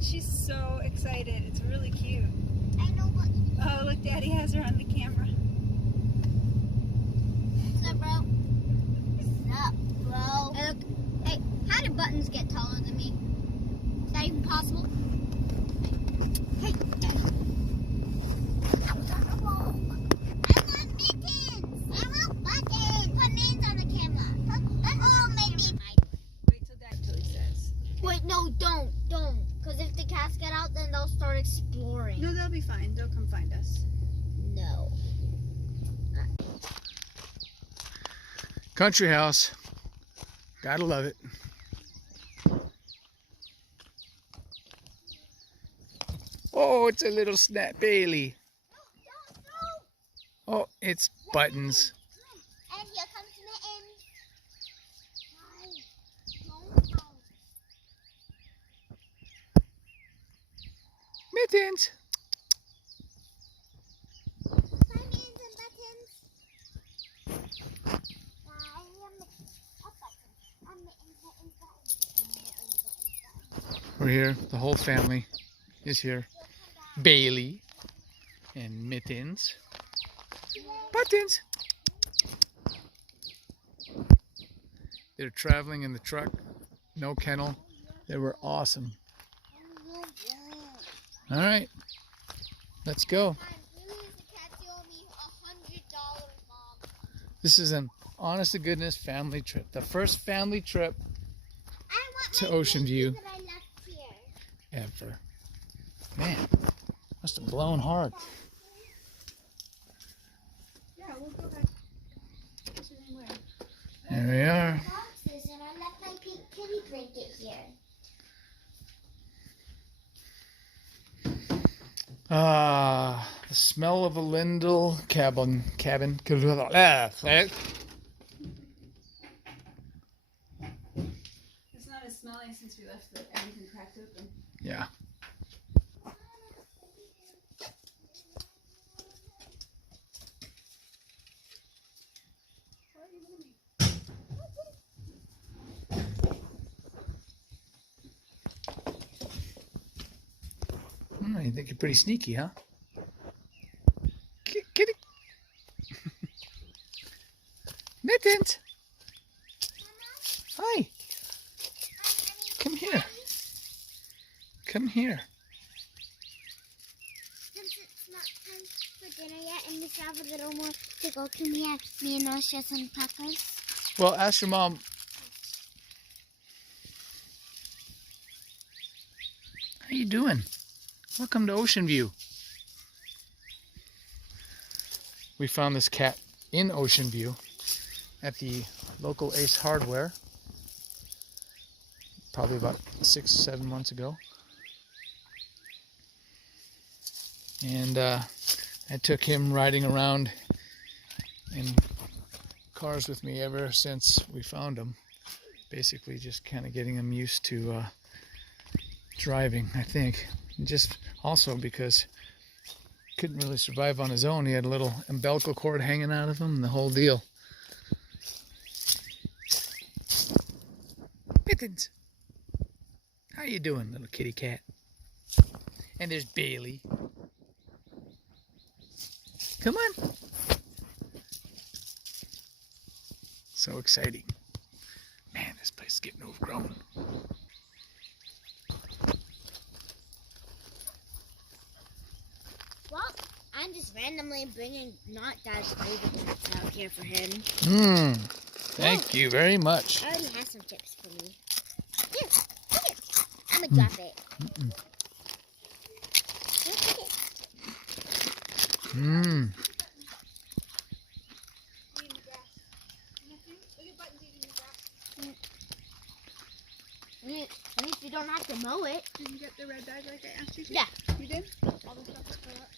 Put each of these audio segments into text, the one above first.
She's so excited. It's really cute. I know, but... Oh, look, Daddy has her on the camera. What's up, bro? What's up, bro? Hey, look. Hey, how did Buttons get taller than me? Is that even possible? Hey, Daddy. I was on the road. I want Mittens. I want Buttons. Put names on the camera. Oh, maybe. Wait till he says. Wait, no, don't. Because if the cats get out, then they'll start exploring. No, they'll be fine. They'll come find us. No. Country house. Gotta love it. Oh, it's a little snap Bailey. Oh, it's Buttons. And here comes Mittens. We're here. The whole family is here. Bailey and Mittens. Buttons. They're traveling in the truck. No kennel. They were awesome. All right. Let's go. This is an honest to goodness family trip. The first family trip to Ocean View ever. Man, must have blown hard. Yeah, we'll go back. There we are. Boxes, and I left my pink kitty blanket here. Ah, the smell of a Lindell cabin. It's not as smelly since we left everything cracked open. Yeah. You think you're pretty sneaky, huh? Kitty. Mittens. Hi. Come here. Come here. Since it's not time for dinner yet and we still have a little more to go, can we have me and us share some peppers? Well, ask your mom. How you doing? Welcome to Ocean View. We found this cat in Ocean View at the local Ace Hardware probably about 6-7 months ago. And I took him riding around in cars with me ever since we found him. Basically just kind of getting him used to driving, I think. And just also because he couldn't really survive on his own. He had a little umbilical cord hanging out of him and the whole deal. Mittens, how you doing, little kitty cat? And there's Bailey. Come on. So exciting. Man, this place is getting overgrown. Well, I'm just randomly bringing not Dad's favorite chips out here for him. Thank you very much. I already have some chips for me. Here, take it. I'm gonna drop it. Here, take it. At least you don't have to mow it. Did you get the red bag like I asked you to? Yeah. You did? All the stuff that fell out.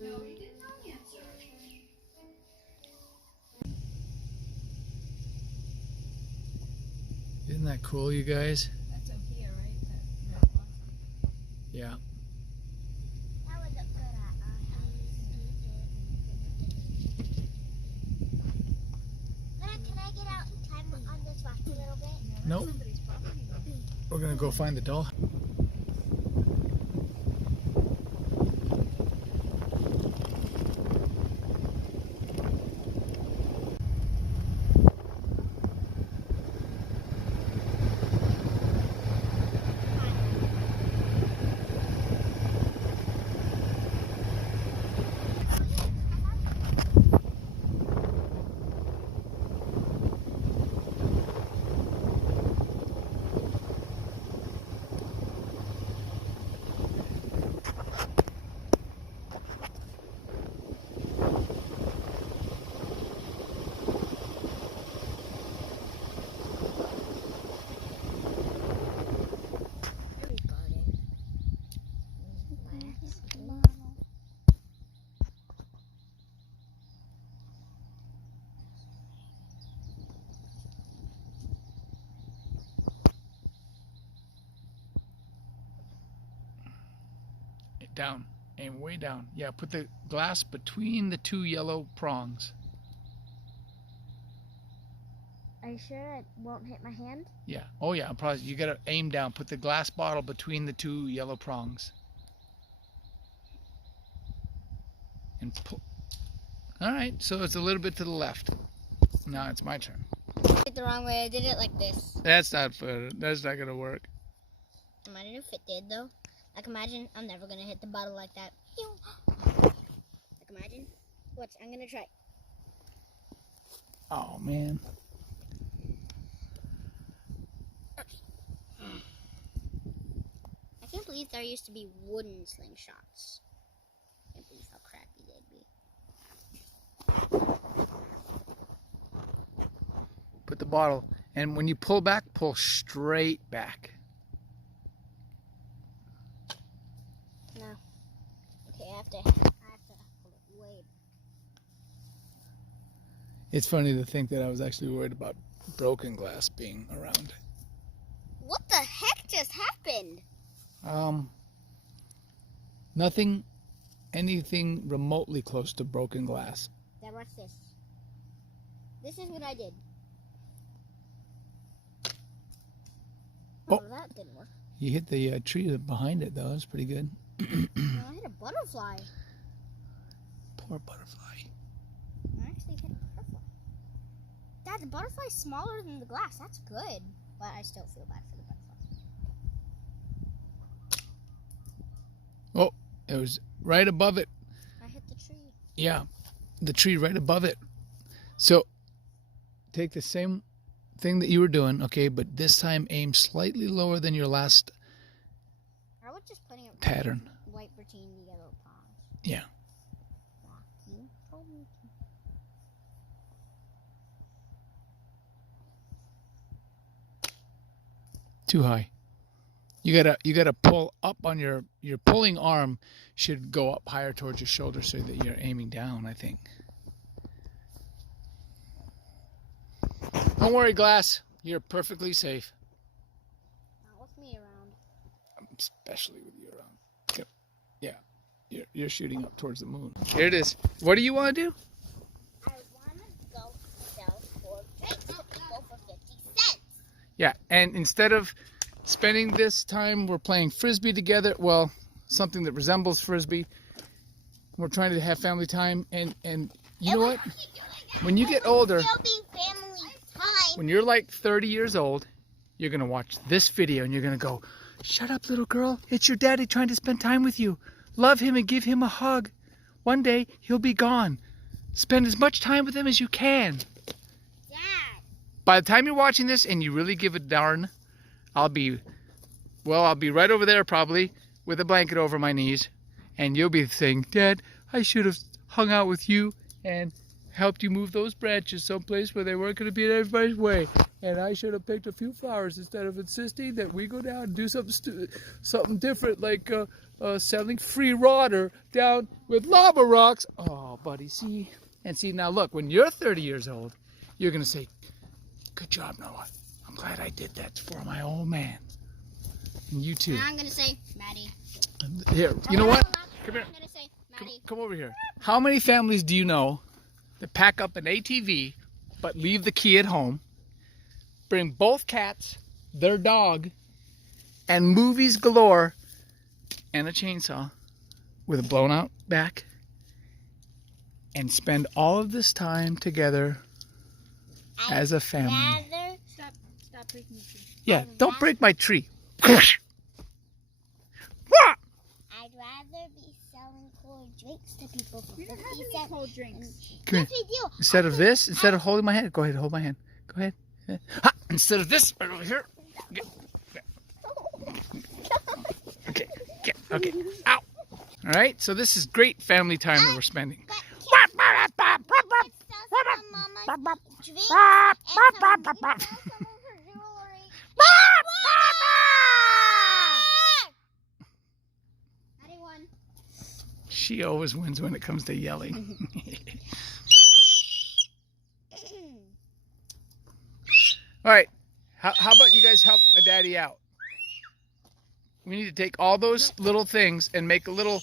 Daddy, that cool, you guys? That's Ohia, right? That red blossom. Yeah. That would look good at our house. Can I get out and climb on this rock a little bit? Nope. Somebody's property though. We're gonna go find the doll. Down. Aim way down. Yeah, put the glass between the two yellow prongs. Are you sure it won't hit my hand? Yeah. Oh yeah, probably you gotta aim down. Put the glass bottle between the two yellow prongs. And pull. Alright, so it's a little bit to the left. Now it's my turn. I did it the wrong way. I did it like this. That's not fair. That's not gonna work. Imagine if it did though. Like imagine I'm never gonna hit the bottle like that. Like imagine. Watch, I'm gonna try. Oh man. I can't believe there used to be wooden slingshots. I can't believe how crappy they'd be. Put the bottle, and when you pull back, pull straight back. No. Okay, I have to hold it way. It's funny to think that I was actually worried about broken glass being around. What the heck just happened? Nothing, anything remotely close to broken glass. Dad, watch this. This is what I did. Oh. That didn't work. You hit the tree behind it, though. That's pretty good. No, I hit a butterfly. Poor butterfly. I actually hit a butterfly. Dad, the butterfly's smaller than the glass. That's good. But I still feel bad for the butterfly. Oh, it was right above it. I hit the tree. Yeah, the tree right above it. So, take the same thing that you were doing, okay, but this time aim slightly lower than your last I was just putting it pattern. white between the yellow ponds. Yeah. Rocky told me to. Too high. You gotta pull up on your pulling arm should go up higher towards your shoulder so that you're aiming down, I think. Don't worry, Glass. You're perfectly safe. Not with me around. Especially with you around. Yep. Yeah. You're shooting up towards the moon. Here it is. What do you want to do? I want to go sell 4 drinks to people for 50 cents. Yeah, and instead of spending this time, we're playing Frisbee together. Well, something that resembles Frisbee. We're trying to have family time. And you know what? When you get older, It'll be family time. when you're like 30 years old, you're going to watch this video and you're going to go, "Shut up, little girl. It's your daddy trying to spend time with you. Love him and give him a hug. One day, he'll be gone. Spend as much time with him as you can." Dad. By the time you're watching this and you really give a darn, I'll be right over there probably with a blanket over my knees. And you'll be saying, "Dad, I should have hung out with you and helped you move those branches someplace where they weren't going to be in everybody's way. And I should have picked a few flowers instead of insisting that we go down and do something different like selling free water down with lava rocks." Oh, buddy, see? And see, now look, when you're 30 years old, you're going to say, "Good job, Noah. I'm glad I did that for my old man. And you too. And I'm gonna say, Maddie. Here, you know what? Come here. I'm gonna say, Come, Maddie. come over here. How many families do you know that pack up an ATV but leave the key at home, bring both cats, their dog, and movies galore, and a chainsaw with a blown out back, and spend all of this time together as a family? Rather, Stop breaking the tree. Yeah, don't break my tree. I'd rather be selling cold drinks to people for We don't have 50 any cents. cold drinks. Come here. Yes, we do. Instead of this, instead of holding my hand, go ahead, hold my hand. Go ahead. Ha! Instead of this, right over here. Okay, get, okay. Ow! All right, so this is great family time that we're spending. But kids sell some mama's drinks and some of her jewelry. Maddie won. She always wins when it comes to yelling. All right, how about you guys help a daddy out? We need to take all those little things and make a little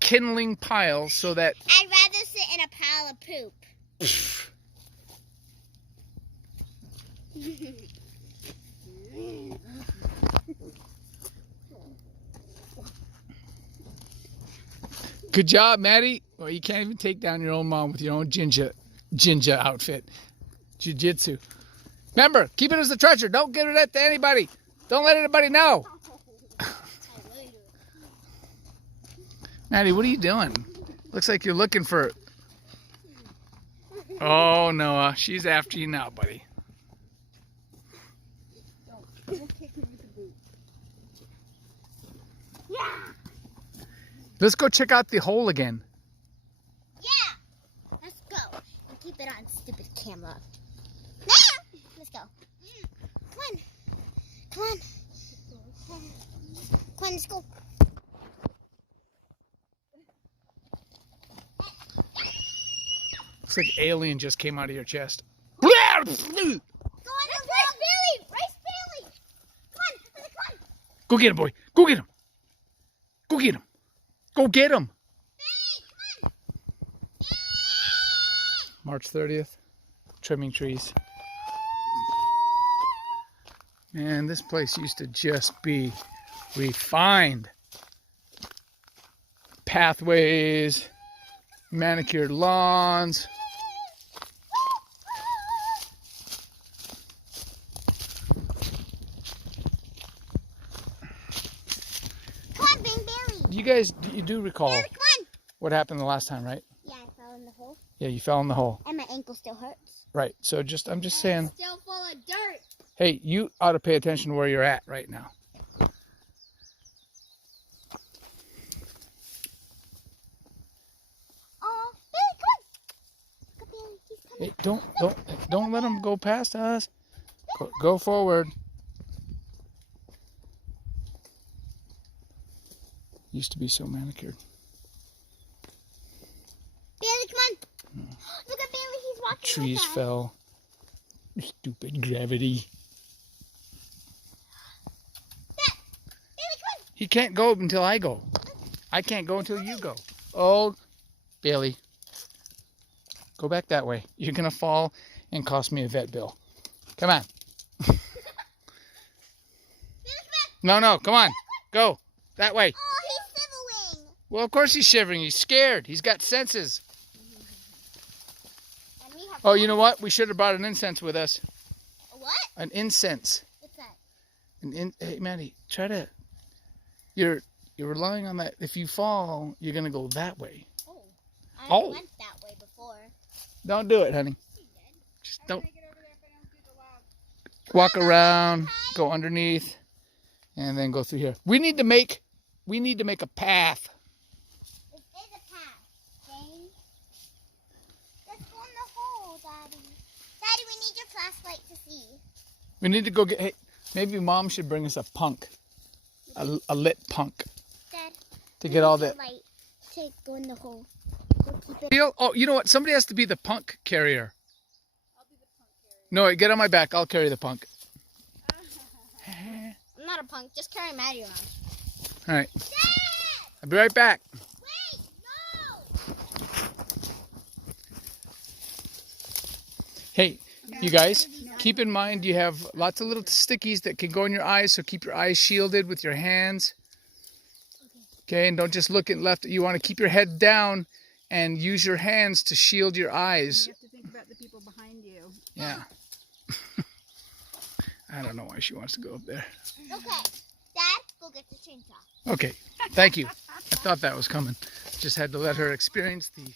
kindling pile so that I'd rather sit in a pile of poop. Good job, Maddie. Well, you can't even take down your own mom with your own jinja outfit. Jiu-jitsu. Remember, keep it as a treasure. Don't give it to anybody. Don't let anybody know. Maddie, what are you doing? Looks like you're looking for... Oh, Noah. She's after you now, buddy. Don't kick me with the boot. Yeah. Let's go check out the hole again. Yeah. Let's go. And keep it on stupid camera. Now. Let's go. Come on. Come on. Come on, let's go. Looks like alien just came out of your chest. Go on, Rice Bailey! Rice Bailey! Come on! Go get him, boy. Go get him. Go get him. Go get him. Bailey, come on! March 30th. Trimming trees. Man, this place used to just be refined. Pathways, manicured lawns. Come on, Bang Bailey! You do recall Bailey, come on! what happened the last time, right? Yeah, I fell in the hole. Yeah, you fell in the hole. And my ankle still hurts. Right. So I'm just saying, Still full of dirt. hey, you ought to pay attention to where you're at right now. Oh, Bailey, come on! Look at Bailey, he's coming. Hey, don't let him go past us. Go forward. Used to be so manicured. Bailey, come on! Look at Bailey, he's walking. Trees with us. fell. Stupid gravity. Bailey, come on! He can't go until I go. I can't go until you go. Oh, Bailey. Go back that way. You're going to fall and cost me a vet bill. Come on. Bailey, come on! No, come on. Go. That way. Oh, he's shivering. Well, of course he's shivering. He's scared. He's got senses. And we have Oh, you know what? We should have brought an incense with us. what? An incense. What's that? Hey, Maddie, try to... You're relying on that. If you fall, you're going to go that way. Oh. I Oh. went that way before. Don't do it, honey. You did. Just don't Take it over there if I don't do the log. walk around, go underneath, and then go through here. We need to make a path. This is a path, James. Let's go in the hole, Daddy. Daddy, we need your flashlight to see. We need to go get... Hey, maybe Mom should bring us a punk. A lit punk. Dad, To get all the that... light to go in the hole. We'll keep it. Deal? Oh, you know what? Somebody has to be the punk carrier. I'll be the punk carrier. No, get on my back. I'll carry the punk. not a punk. Just carry Maddie around. All right. Dad! I'll be right back. Wait, no! Hey, you guys, keep in mind you have lots of little stickies that can go in your eyes, so keep your eyes shielded with your hands. Okay, and don't just look at left. You want to keep your head down and use your hands to shield your eyes. You have to think about the people behind you. Yeah. I don't know why she wants to go up there. Okay, Dad, go get the chainsaw. Okay, thank you. I thought that was coming. Just had to let her experience the